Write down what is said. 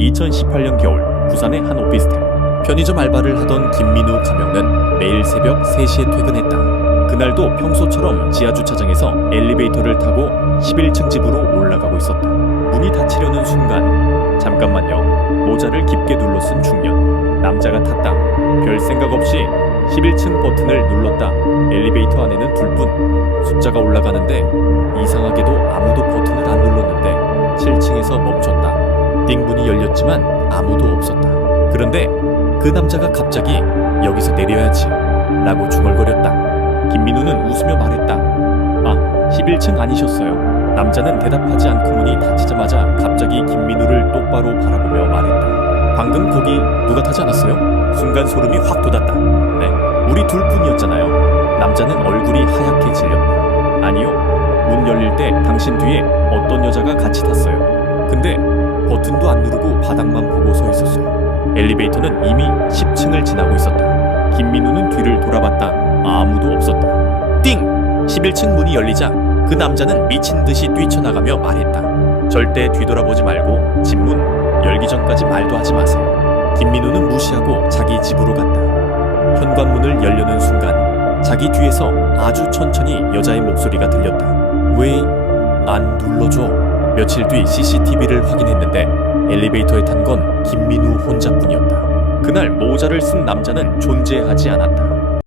2018년 겨울 부산의 한 오피스텔 편의점 알바를 하던 김민우 가명은 매일 새벽 3시에 퇴근했다. 그날도 평소처럼 지하 주차장에서 엘리베이터를 타고 11층 집으로 올라가고 있었다. 문이 닫히려는 순간 잠깐만요. 모자를 깊게 눌러 쓴 중년 남자가 탔다. 별 생각 없이 11층 버튼을 눌렀다. 엘리베이터 안에는 둘뿐 숫자가 올라가는데 이상하게도 아무도 버튼을 안 눌렀는데 7층에서 멈췄다. 띵 문이 열렸지만 아무도 없었다. 그런데 그 남자가 갑자기 여기서 내려야지 라고 중얼거렸다. 김민우는 웃으며 말했다. 아, 11층 아니셨어요. 남자는 대답하지 않고 문이 닫히자마자 갑자기 김민우를 똑바로 바라보며 말했다. 방금 거기 누가 타지 않았어요? 순간 소름이 확 돋았다. 네, 우리 둘뿐이었잖아요. 남자는 얼굴이 하얗게 질렸다. 아니요, 문 열릴 때 당신 뒤에 어떤 여자가 같이 탔어요. 근데 버튼도 안 누르고 바닥만 보고 서 있었어요. 엘리베이터는 이미 10층을 지나고 있었다. 김민우는 뒤를 돌아봤다. 아무도 없었다. 띵! 11층 문이 열리자 그 남자는 미친 듯이 뛰쳐나가며 말했다. 절대 뒤돌아보지 말고 집문 열기 전까지 말도 하지 마세요. 김민우는 무시하고 자기 집으로 갔다. 현관문을 열려는 순간 자기 뒤에서 아주 천천히 여자의 목소리가 들렸다. 왜 안 눌러줘? 며칠 뒤 CCTV를 확인했는데 엘리베이터에 탄 건 김민우 혼자뿐이었다. 그날 모자를 쓴 남자는 존재하지 않았다.